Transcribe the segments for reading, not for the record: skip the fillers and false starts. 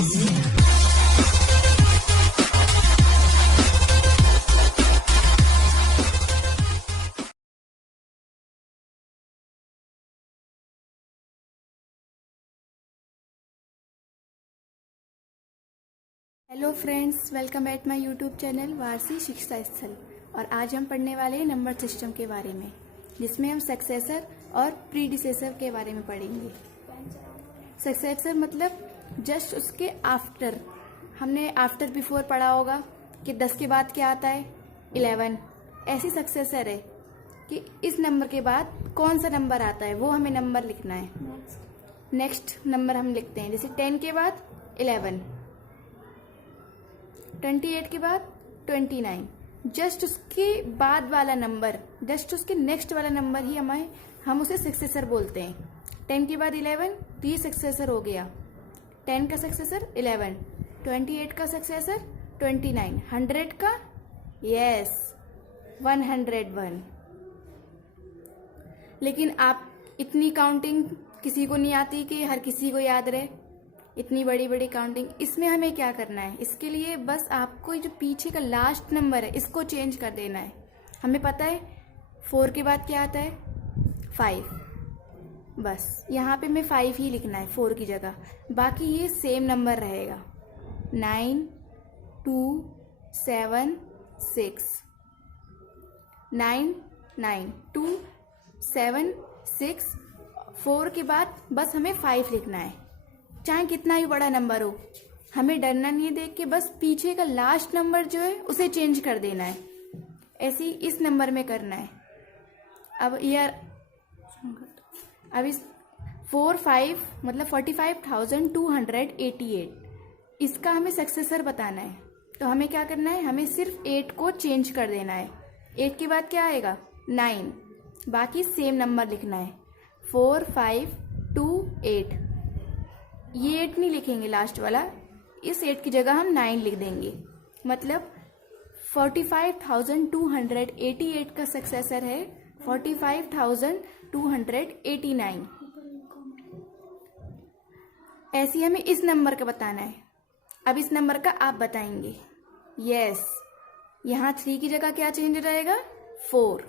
Hello friends, welcome at my YouTube channel Warsi शिक्षा स्थल। और आज हम पढ़ने वाले हैं नंबर सिस्टम के बारे में, जिसमें हम सक्सेसर और प्रीडिसेसर के बारे में पढ़ेंगे। सक्सेसर मतलब जस्ट उसके आफ्टर। हमने आफ्टर बिफोर पढ़ा होगा कि 10 के बाद क्या आता है, 11। ऐसी सक्सेसर है कि इस नंबर के बाद कौन सा नंबर आता है वो हमें नंबर लिखना है। नेक्स्ट नंबर हम लिखते हैं, जैसे 10 के बाद 11, 28 के बाद 29। जस्ट उसके बाद वाला नंबर, जस्ट उसके नेक्स्ट वाला नंबर ही हम उसे सक्सेसर बोलते हैं। 10 के बाद 11 तो ये सक्सेसर हो गया। 10 का सक्सेसर 11, 28 का सक्सेसर 29, 100 का यस 101। लेकिन आप इतनी काउंटिंग किसी को नहीं आती कि हर किसी को याद रहे, इतनी बड़ी बड़ी काउंटिंग। इसमें हमें क्या करना है, इसके लिए बस आपको जो पीछे का लास्ट नंबर है इसको चेंज कर देना है। हमें पता है 4 के बाद क्या आता है, 5। बस यहाँ पे हमें 5 ही लिखना है 4 की जगह, बाकी ये सेम नंबर रहेगा। 9 2 7 6 9 9 2 7 6। 4 के बाद बस हमें 5 लिखना है, चाहे कितना ही बड़ा नंबर हो। हमें डरना नहीं है देख के, बस पीछे का लास्ट नंबर जो है उसे चेंज कर देना है। ऐसे ही इस नंबर में करना है। अब इस 45 मतलब 45,288 इसका हमें सक्सेसर बताना है। तो हमें क्या करना है, हमें सिर्फ 8 को चेंज कर देना है। 8 के बाद क्या आएगा, 9। बाकी सेम नंबर लिखना है, 4 5 2 8। ये 8 नहीं लिखेंगे लास्ट वाला, इस 8 की जगह हम 9 लिख देंगे। मतलब 45,288 का सक्सेसर है 45,289। ऐसे हमें इस नंबर का बताना है। अब इस नंबर का आप बताएंगे। यस, यहाँ 3 की जगह क्या चेंज रहेगा, 4।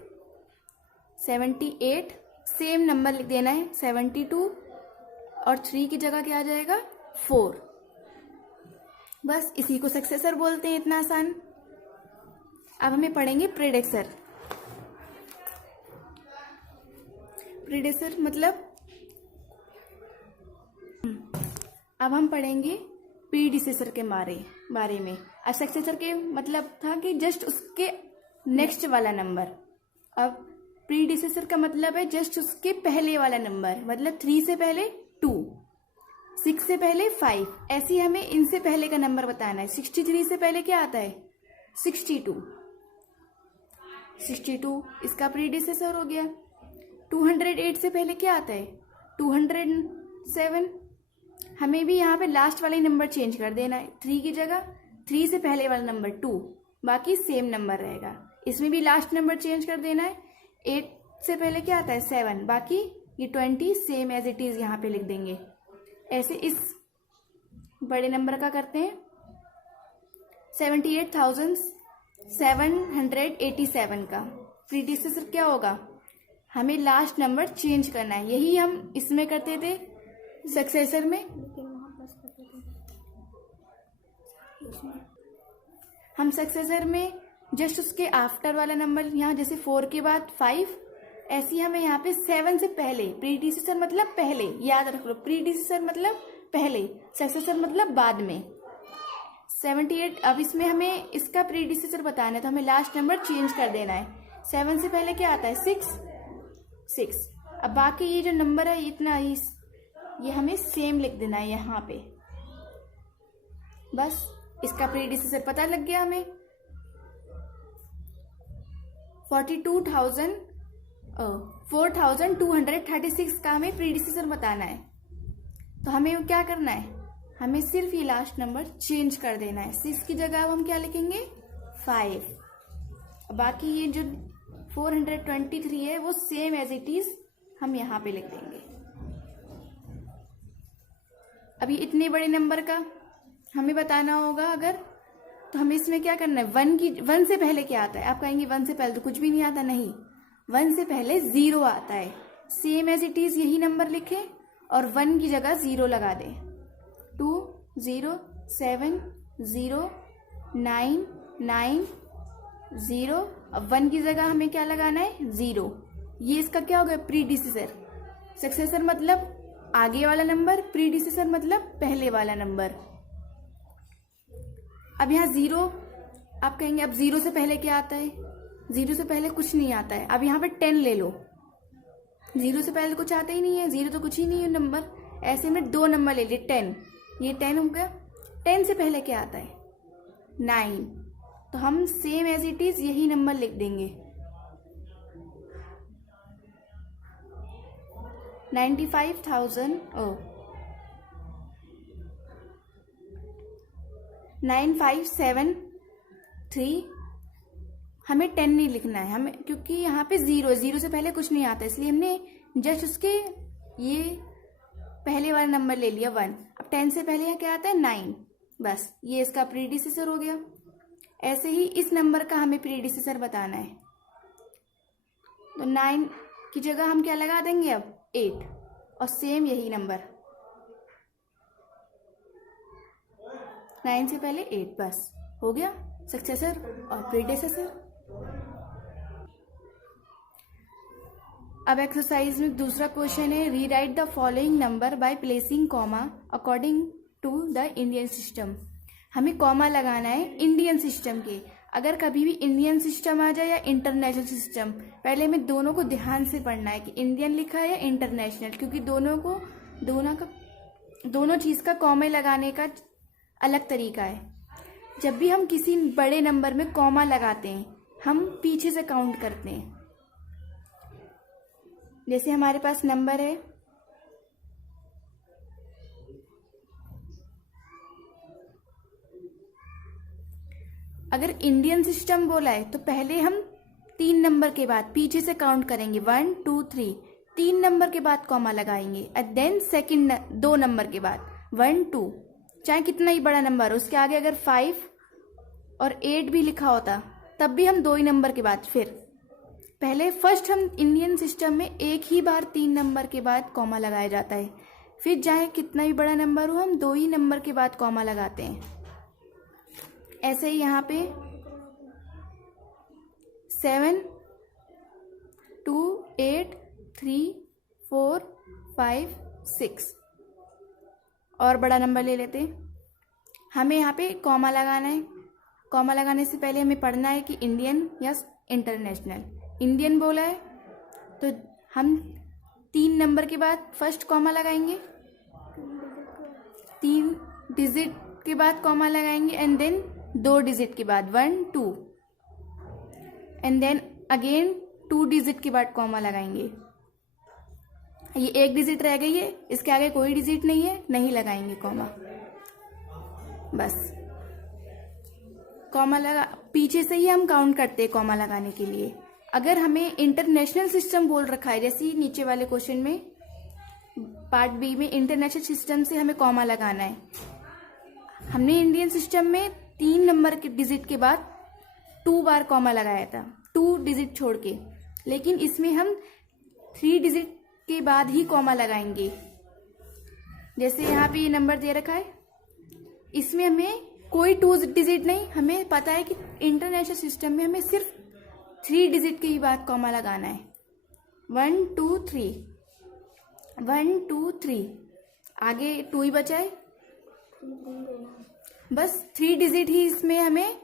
78 सेम नंबर लिख देना है, 72 और 3 की जगह क्या आ जाएगा, 4। बस इसी को सक्सेसर बोलते हैं, इतना आसान। अब हमें पढ़ेंगे प्रीडिसेसर। प्रीडिसेसर मतलब अब हम पढ़ेंगे प्रीडिसेसर के बारे में। अब सक्सेसर के मतलब था कि जस्ट उसके नेक्स्ट वाला नंबर। अब प्रीडिसेसर का मतलब है जस्ट उसके पहले वाला नंबर, मतलब 3 से पहले 2, 6 से पहले 5। ऐसे हमें इनसे पहले का नंबर बताना है। 63 से पहले क्या आता है, 62। 62 इसका प्रीडिसेसर हो गया। 208 से पहले क्या आता है, 207। हमें भी यहाँ पे लास्ट वाला नंबर चेंज कर देना है। 3 की जगह 3 से पहले वाला नंबर 2, बाकी सेम नंबर रहेगा। इसमें भी लास्ट नंबर चेंज कर देना है। 8 से पहले क्या आता है, 7, बाकी ये 20 सेम एज इट इज यहाँ पे लिख देंगे। ऐसे इस बड़े नंबर का करते हैं। 78,787 का प्रीडिसेसर क्या होगा, हमें लास्ट नंबर चेंज करना है। यही हम इसमें करते थे सक्सेसर में। हम सक्सेसर में जस्ट उसके आफ्टर वाला नंबर, यहाँ जैसे 4 के बाद 5, ऐसी हमें यहाँ पे 7 से पहले। प्रीडिसेसर मतलब पहले, याद रख लो। प्रीडिसेसर मतलब पहले, सक्सेसर मतलब बाद में। 78। अब इसमें हमें इसका प्रीडिसेसर बताना है, तो हमें लास्ट नंबर चेंज कर देना है। 7 से पहले क्या आता है, 6। अब बाकी ये जो नंबर है इतना, ये हमें सेम लिख देना है यहाँ पे। बस इसका प्रीडिसेसर पता लग गया हमें। 4,236 का हमें प्रीडिसेसर बताना है। तो हमें क्या करना है, हमें सिर्फ ये लास्ट नंबर चेंज कर देना है। 6 की जगह अब हम क्या लिखेंगे, 5। बाकी ये जो 423 है वो सेम एज इट इज हम यहाँ पे लिख देंगे। अभी इतने बड़े नंबर का हमें बताना होगा अगर, तो हमें इसमें क्या करना है, वन से पहले क्या आता है। आप कहेंगे वन से पहले तो कुछ भी नहीं आता, नहीं, वन से पहले 0 आता है। सेम एज इट इज यही नंबर लिखें और 1 की जगह 0 लगा दें। 2 0 7 0 9 9 0। अब 1 की जगह हमें क्या लगाना है, 0। ये इसका क्या हो गया, प्रीडिसेसर। सक्सेसर मतलब आगे वाला नंबर, प्रीडिसेसर मतलब पहले वाला नंबर। अब यहाँ 0, आप कहेंगे अब 0 से पहले क्या आता है, 0 से पहले कुछ नहीं आता है। अब यहाँ पे 10 ले लो, 0 से पहले कुछ आता ही नहीं है, 0 तो कुछ ही नहीं है नंबर। ऐसे में 2 नंबर ले लिए, 10, ये 10 हो गया। 10 से पहले क्या आता है, 9, तो हम सेम एज इट इज यही नंबर लिख देंगे। 95,000 9573। हमें 10 नहीं लिखना है, हमें, क्योंकि यहाँ पे 0 से पहले कुछ नहीं आता, इसलिए हमने जस्ट उसके ये पहले वाला नंबर ले लिया 1। अब 10 से पहले यहाँ क्या आता है, 9, बस ये इसका प्रीडिसेसर हो गया। ऐसे ही इस नंबर का हमें प्रीडिसेसर बताना है, तो 9 की जगह हम क्या लगा देंगे, अब 8, और सेम यही नंबर 9 से पहले 8, बस हो गया सक्सेसर और प्रीडिसेसर। अब एक्सरसाइज में दूसरा क्वेश्चन है, rewrite the following number by placing comma according to the Indian system. हमें कॉमा लगाना है इंडियन सिस्टम के। अगर कभी भी इंडियन सिस्टम आ जाए या इंटरनेशनल सिस्टम, पहले हमें दोनों को ध्यान से पढ़ना है कि इंडियन लिखा है या इंटरनेशनल, क्योंकि दोनों चीज़ का कॉमा लगाने का अलग तरीका है। जब भी हम किसी बड़े नंबर में कॉमा लगाते हैं, हम पीछे से काउंट करते हैं। जैसे हमारे पास नंबर है अगर इंडियन सिस्टम बोला है तो पहले हम 3 नंबर के बाद पीछे से काउंट करेंगे, 1 2 3, 3 नंबर के बाद कॉमा लगाएंगे, एंड देन सेकंड 2 नंबर के बाद 1 2, चाहे कितना ही बड़ा नंबर हो, उसके आगे अगर 5 और 8 भी लिखा होता तब भी हम 2 ही नंबर के बाद, फिर पहले फर्स्ट हम इंडियन सिस्टम में एक ही बार 3 नंबर के बाद कॉमा लगाया जाता है, फिर चाहे कितना भी बड़ा नंबर हो हम 2 ही नंबर के बाद कॉमा लगाते हैं। ऐसे ही यहाँ पे 7 2 8 3 4 5 6 और बड़ा नंबर ले लेते हैं। हमें यहाँ पे कॉमा लगाना है। कॉमा लगाने से पहले हमें पढ़ना है कि इंडियन या इंटरनेशनल। इंडियन बोला है तो हम 3 नंबर के बाद फर्स्ट कॉमा लगाएंगे, 3 डिजिट के बाद कॉमा लगाएंगे, एंड देन 2 डिजिट के बाद 1 2, एंड देन अगेन 2 डिजिट के बाद कॉमा लगाएंगे। ये 1 डिजिट रह गई है, इसके आगे कोई डिजिट नहीं है, नहीं लगाएंगे कॉमा, बस कॉमा लगा। पीछे से ही हम काउंट करते हैं कॉमा लगाने के लिए। अगर हमें इंटरनेशनल सिस्टम बोल रखा है, जैसे नीचे वाले क्वेश्चन में पार्ट बी में इंटरनेशनल सिस्टम से हमें कॉमा लगाना है। हमने इंडियन सिस्टम में 3 नंबर के डिजिट के बाद 2 बार कॉमा लगाया था, 2 डिजिट छोड़ के, लेकिन इसमें हम 3 डिजिट के बाद ही कॉमा लगाएंगे। जैसे यहाँ पे ये नंबर दे रखा है, इसमें हमें कोई 2 डिजिट नहीं, हमें पता है कि इंटरनेशनल सिस्टम में हमें सिर्फ 3 डिजिट के ही बाद कॉमा लगाना है। 1 2 3, 1 2 3, आगे 2 ही बचा है, बस 3 डिजिट ही इसमें हमें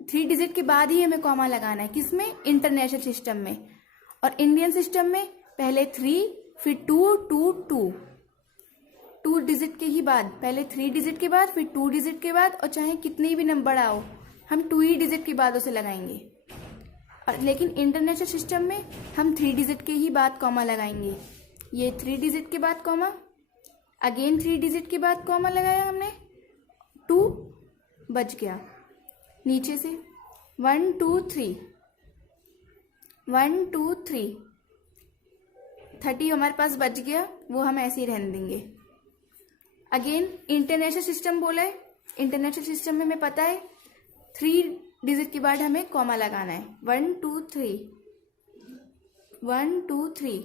3 डिजिट के बाद ही हमें कॉमा लगाना है। किसमें? इंटरनेशनल सिस्टम में। और इंडियन सिस्टम में पहले 3 फिर 2 2 2, 2 डिजिट के ही बाद, पहले 3 डिजिट के बाद फिर 2 डिजिट के बाद, और चाहे कितनी भी नंबर आओ हम 2 ही डिजिट के बाद उसे लगाएंगे। और लेकिन इंटरनेशनल सिस्टम में हम 3 डिजिट के ही बाद कॉमा लगाएंगे। ये 3 डिजिट के बाद कॉमा, अगेन 3 डिजिट के बाद कॉमा लगाया हमने, 2 बच गया नीचे से, 1 2 3, 1 2 3, 30 हमारे पास बच गया, वो हम ऐसे ही रहने देंगे। अगेन इंटरनेशनल सिस्टम बोला है इंटरनेशनल सिस्टम में हमें पता है 3 डिजिट के बाद हमें कॉमा लगाना है। 1 2 3 1 2 3।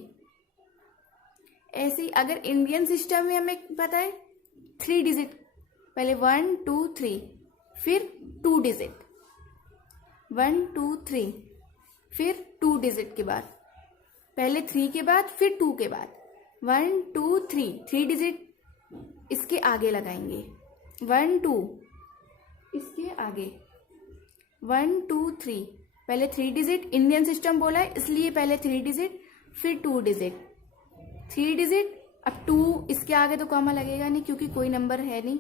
ऐसे ही अगर इंडियन सिस्टम में हमें पता है 3 डिजिट, पहले 1 2 3 फिर 2 डिजिट, 1 2 3 फिर 2 डिजिट के बाद, पहले 3 के बाद फिर 2 के बाद, 1 2 3 डिजिट इसके आगे लगाएंगे, 1 2 इसके आगे, 1 2 3 पहले 3 डिजिट, इंडियन सिस्टम बोला है इसलिए पहले 3 डिजिट फिर 2 डिजिट, 3 डिजिट, अब 2 इसके आगे तो कॉमा लगेगा नहीं क्योंकि कोई नंबर है नहीं।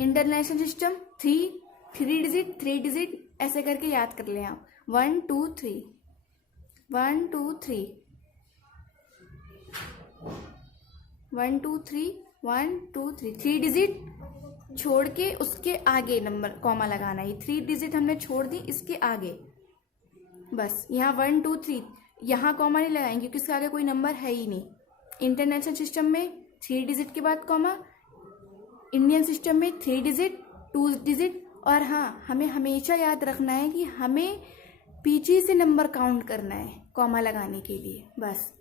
इंटरनेशनल सिस्टम 3 डिजिट 3 डिजिट ऐसे करके याद कर लें आप। 1 2 3 1 2 3 1 2 3 1 2 3 3 डिजिट छोड़ के उसके आगे नंबर कॉमा लगाना है। 3 डिजिट हमने छोड़ दी इसके आगे, बस यहाँ 1 2 3 यहाँ कॉमा नहीं लगाएंगे क्योंकि इसके आगे कोई नंबर है ही नहीं। इंटरनेशनल सिस्टम में 3 डिजिट के बाद कॉमा, इंडियन सिस्टम में 3 डिजिट 2 डिजिट। और हाँ, हमें हमेशा याद रखना है कि हमें पीछे से नंबर काउंट करना है कॉमा लगाने के लिए। बस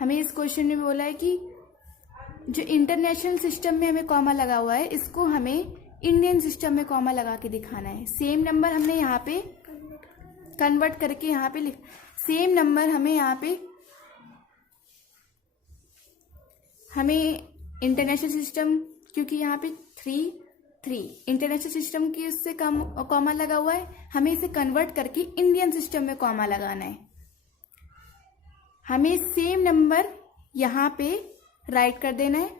हमें इस क्वेश्चन में बोला है कि जो इंटरनेशनल सिस्टम में हमें कॉमा लगा हुआ है इसको हमें इंडियन सिस्टम में कॉमा लगा के दिखाना है। सेम नंबर हमने यहाँ पे कन्वर्ट करके यहाँ पे सेम नंबर हमें यहाँ पे हमें इंटरनेशनल सिस्टम, क्योंकि यहाँ पे 3 इंटरनेशनल सिस्टम की उससे कॉमा लगा हुआ है, हमें इसे कन्वर्ट करके इंडियन सिस्टम में कॉमा लगाना है। हमें सेम नंबर यहाँ पे राइट कर देना है।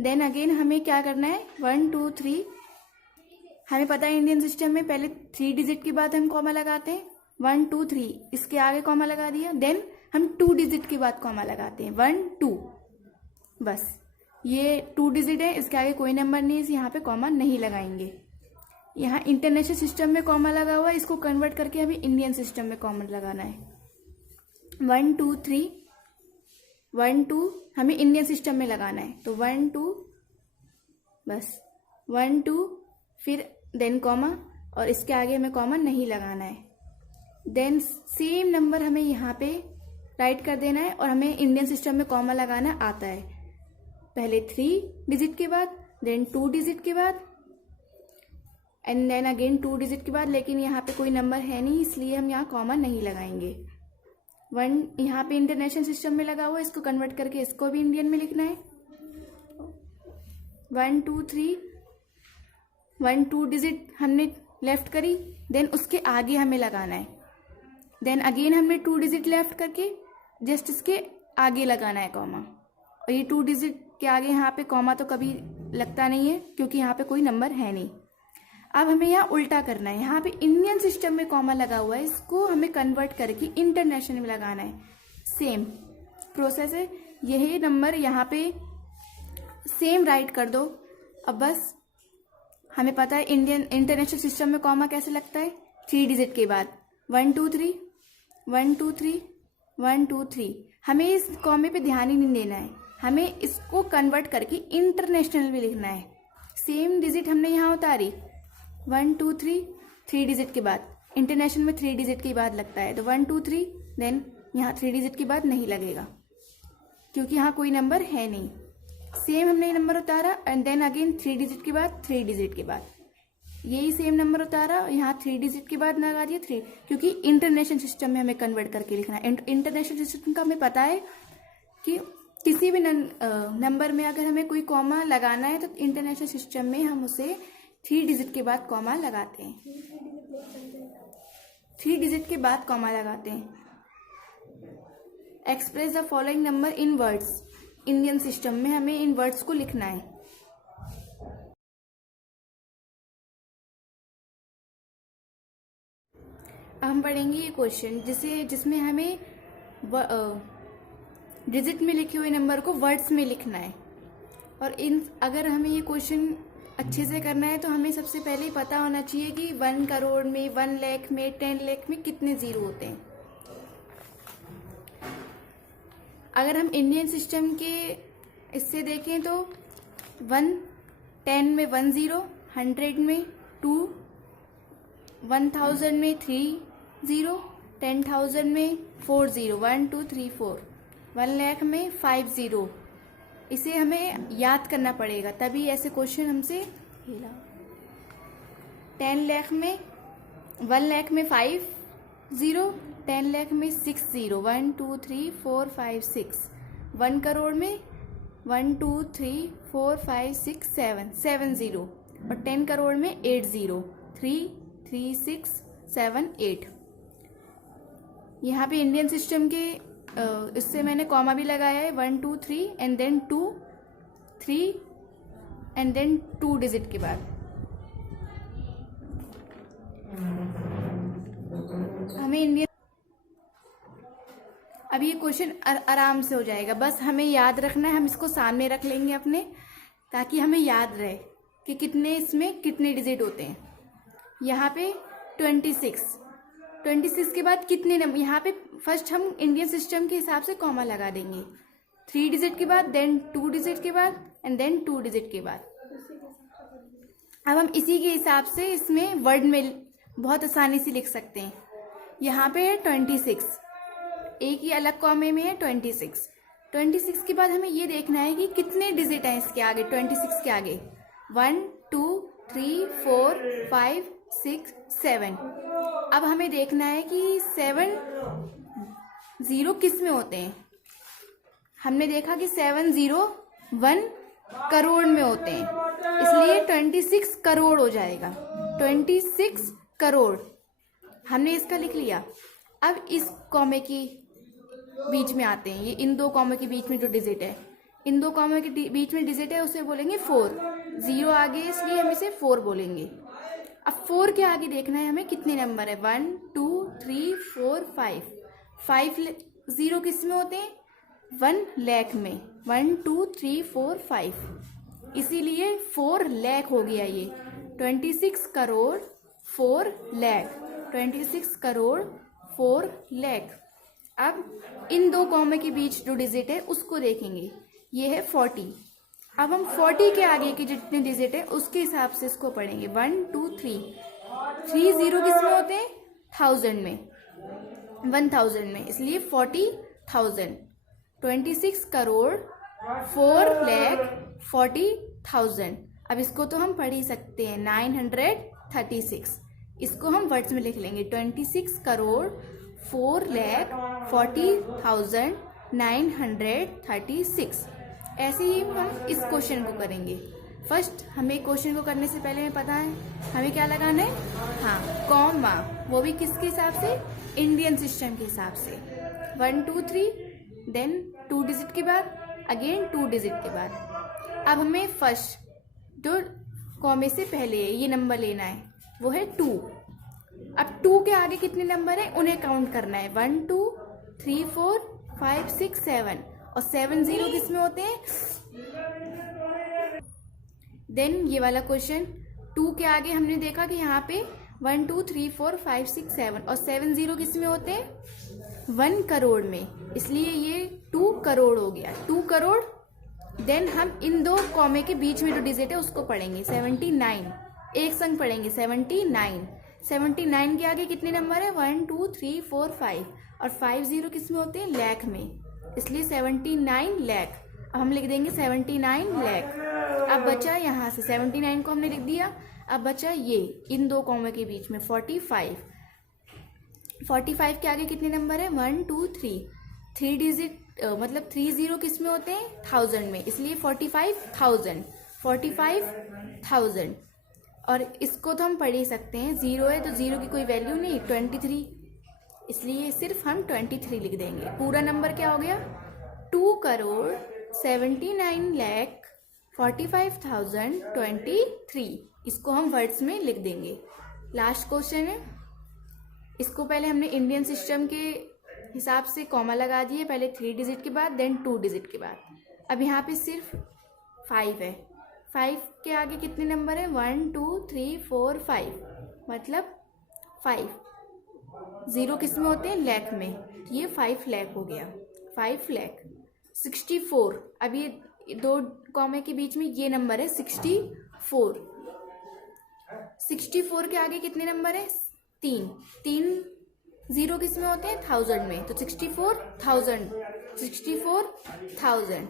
देन अगेन हमें क्या करना है, 1 2 3 हमें पता है इंडियन सिस्टम में पहले 3 डिजिट के बाद हम कॉमा लगाते हैं। 1 2 3 इसके आगे कॉमा लगा दिया, देन हम 2 डिजिट के बाद कॉमा लगाते हैं 1 2। बस ये 2 डिजिट है, इसके आगे कोई नंबर नहीं है, यहाँ पे कॉमा नहीं लगाएंगे। यहाँ इंटरनेशनल सिस्टम में कॉमा लगा हुआ है, इसको कन्वर्ट करके हमें इंडियन सिस्टम में कॉमा लगाना है। 1 2 3 1 2 हमें इंडियन सिस्टम में लगाना है, तो 1 2 बस 1 2 फिर देन कॉमा, और इसके आगे हमें कॉमा नहीं लगाना है। देन सेम नंबर हमें यहाँ पे राइट कर देना है और हमें इंडियन सिस्टम में कॉमा लगाना आता है। पहले 3 डिजिट के बाद, देन 2 डिजिट के बाद, एंड देन अगेन 2 डिजिट के बाद, लेकिन यहाँ पे कोई नंबर है नहीं इसलिए हम यहाँ कॉमा नहीं लगाएंगे। 1 यहाँ पे इंटरनेशनल सिस्टम में लगा हुआ है, इसको कन्वर्ट करके इसको भी इंडियन में लिखना है। 1 2 3 1 2 डिजिट हमने लेफ्ट करी, देन उसके आगे हमें लगाना है। देन अगेन हमने 2 डिजिट लेफ्ट करके जस्ट इसके आगे लगाना है कॉमा, और ये 2 डिजिट के आगे यहाँ पे कॉमा तो कभी लगता नहीं है क्योंकि यहाँ पे कोई नंबर है नहीं। अब हमें यहाँ उल्टा करना है, यहाँ पे इंडियन सिस्टम में कॉमा लगा हुआ है, इसको हमें कन्वर्ट करके इंटरनेशनल में लगाना है। सेम प्रोसेस है, यही नंबर यहाँ पे सेम राइट कर दो। अब बस हमें पता है इंटरनेशनल सिस्टम में कॉमा कैसे लगता है, 3 डिजिट के बाद 1 2 3 1 2 3 1 2 3। हमें इस कॉमे पे ध्यान ही नहीं देना है, हमें इसको कन्वर्ट करके इंटरनेशनल में लिखना है। सेम डिजिट हमने यहाँ उतारी 1 2 3 डिजिट के बाद, इंटरनेशनल में 3 डिजिट के बाद लगता है, तो 1 2 3 देन यहाँ 3 डिजिट के बाद नहीं लगेगा क्योंकि यहाँ कोई नंबर है नहीं। सेम हमने ये नंबर उतारा एंड देन अगेन 3 डिजिट के बाद 3 डिजिट के बाद यही सेम नंबर उतारा, यहाँ 3 डिजिट के बाद लगा दिया 3, क्योंकि इंटरनेशनल सिस्टम में हमें कन्वर्ट करके लिखना है। इंटरनेशनल सिस्टम का हमें पता है कि किसी भी नंबर में अगर हमें कोई कॉमा लगाना है तो इंटरनेशनल सिस्टम में हम उसे 3 डिजिट के बाद कॉमा लगाते हैं। 3 डिजिट के बाद कॉमा लगाते हैं। Express the following number in words, Indian system में हमें इन वर्ड्स को लिखना है। हम पढ़ेंगे ये क्वेश्चन जिसमें हमें डिजिट में लिखे हुए नंबर को वर्ड्स में लिखना है। और अगर हमें ये क्वेश्चन अच्छे से करना है तो हमें सबसे पहले पता होना चाहिए कि 1 करोड़ में, 1 लाख में, 10 लाख में कितने जीरो होते हैं। अगर हम इंडियन सिस्टम के इससे देखें तो 10 में 1 0, 100 में 2, 1000 में 3 0, 10,000 में 4 0, 1 2 3 4, 1 लाख में 5 0। इसे हमें याद करना पड़ेगा, तभी ऐसे क्वेश्चन हमसे 10 लाख में 1 लाख में 5 0, 10 लाख में 6 0, 1 2 3 4 5 6, 1 करोड़ में 1 2 3 4 5 6 7 7 0, और 10 करोड़ में 8 0, 3 3 6 7 8। यहाँ पे इंडियन सिस्टम के इससे मैंने कॉमा भी लगाया है, 1 2 3 and then 2 3 and then 2 digit के बाद। हमें इंडियन अब ये क्वेश्चन आराम से हो जाएगा, बस हमें याद रखना है। हम इसको सामने रख लेंगे अपने, ताकि हमें याद रहे कि कितने इसमें कितने डिजिट होते हैं। यहाँ पे 26 के बाद कितने नंबर, यहाँ पे फर्स्ट हम इंडियन सिस्टम के हिसाब से कॉमा लगा देंगे, 3 डिजिट के बाद, देन 2 डिजिट के बाद एंड देन 2 डिजिट के बाद। अब हम इसी के हिसाब से इसमें वर्ड में बहुत आसानी से लिख सकते हैं। यहाँ पे है 26, एक ही अलग कॉमे में है 26 के बाद हमें ये देखना है कि कितने डिजिट हैं इसके आगे, 26 के आगे, 1 2 3 4 5 6 7। अब हमें देखना है कि 7 0 किस में होते हैं। हमने देखा कि 7 0 1 करोड़ में होते हैं, इसलिए 26 करोड़ हो जाएगा, 26 करोड़ हमने इसका लिख लिया। अब इस कॉमे की बीच में आते हैं, ये इन दो कॉमे के बीच में जो डिजिट है, इन दो कॉमे के बीच में डिजिट है, उसे बोलेंगे 4, 0 आगे इसलिए हम इसे 4 बोलेंगे। अब 4 के आगे देखना है हमें कितने नंबर है, 1 2 3 4 5 0 किस में होते हैं, 1 लाख में, 1 2 3 4 5, इसीलिए 4 लाख हो गया ये, 26 करोड़ 4 लाख, 26 करोड़ 4 लाख। अब इन दो कॉमे के बीच जो डिजिट है उसको देखेंगे, ये है 40। अब हम 40 के आगे के जितने डिजिट है उसके हिसाब से इसको पढ़ेंगे, 1 2 3 0 किस में होते हैं, 1000 में, 1000 में, इसलिए 40,000, 26 करोड़ 4 लाख 40,000। अब इसको तो हम पढ़ ही सकते हैं, 936, इसको हम वर्ड्स में लिख लेंगे, 26 करोड़ 4 लाख 40,000 936। ऐसे ही हम इस क्वेश्चन को करेंगे। फर्स्ट हमें क्वेश्चन को करने से पहले हमें पता है हमें क्या लगाना है, हाँ कॉमा, वो भी किसके हिसाब से, इंडियन सिस्टम के हिसाब से, 1 2 3 देन 2 डिजिट के बाद अगेन 2 डिजिट के बाद। अब हमें फर्स्ट जो कॉमे से पहले ये नंबर लेना है वो है 2। अब 2 के आगे कितने नंबर है उन्हें काउंट करना है, 1 2 3 4 5 6 7, और 7 0 किस में होते हैं। देन ये वाला क्वेश्चन, 2 के आगे हमने देखा कि यहाँ पे 1 2 3 4 5 6 7, और 7 0 किस में होते हैं, 1 करोड़ में, इसलिए ये 2 करोड़ हो गया, 2 करोड़। देन हम इन दो कॉमे के बीच में जो डिजिट है उसको पढ़ेंगे, 79, एक संग पढ़ेंगे, 79 के आगे कितने नंबर है, 1 2 3 4 5, और 5 0 किस में होते हैं, लाख में, इसलिए 79 लाख। अब हम लिख देंगे 79 लाख। अब बचा यहाँ से 79 को हमने लिख दिया, अब बचा ये इन दो कॉमे के बीच में 45 के आगे कितने नंबर है, 1 2 3 डिजिट, मतलब 3 0 किस में होते हैं, 1000 में, इसलिए 45,000। और इसको तो हम पढ़ ही सकते हैं, 0 है तो 0 की कोई वैल्यू नहीं, 23, इसलिए सिर्फ हम 23 लिख देंगे। पूरा नंबर क्या हो गया, 2 करोड़ 79 लाख 45,023। इसको हम वर्ड्स में लिख देंगे। लास्ट क्वेश्चन है, इसको पहले हमने इंडियन सिस्टम के हिसाब से कॉमा लगा दिए, पहले 3 डिजिट के बाद देन 2 डिजिट के बाद। अब यहाँ पे सिर्फ 5 है, 5 के आगे कितने नंबर है, 1 2 3 4 5, मतलब 5 0 किस में होते हैं, लाख में, ये 5 लाख हो गया, 5 लाख। 64, अब ये दो कॉमे के बीच में ये नंबर है 64। 64 के आगे कितने नंबर है? 3 3 जीरो किस में होते हैं? 1000 में। तो 64,000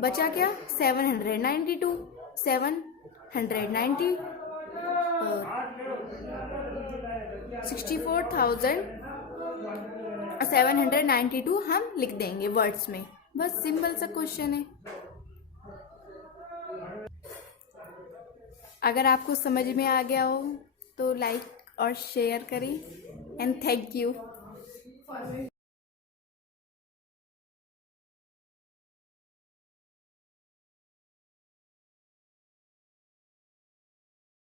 बचा क्या? 792 790 और 64,792 हम लिख देंगे वर्ड्स में। बस सिंपल सा क्वेश्चन है। अगर आपको समझ में आ गया हो तो लाइक और शेयर करें एंड थैंक यू।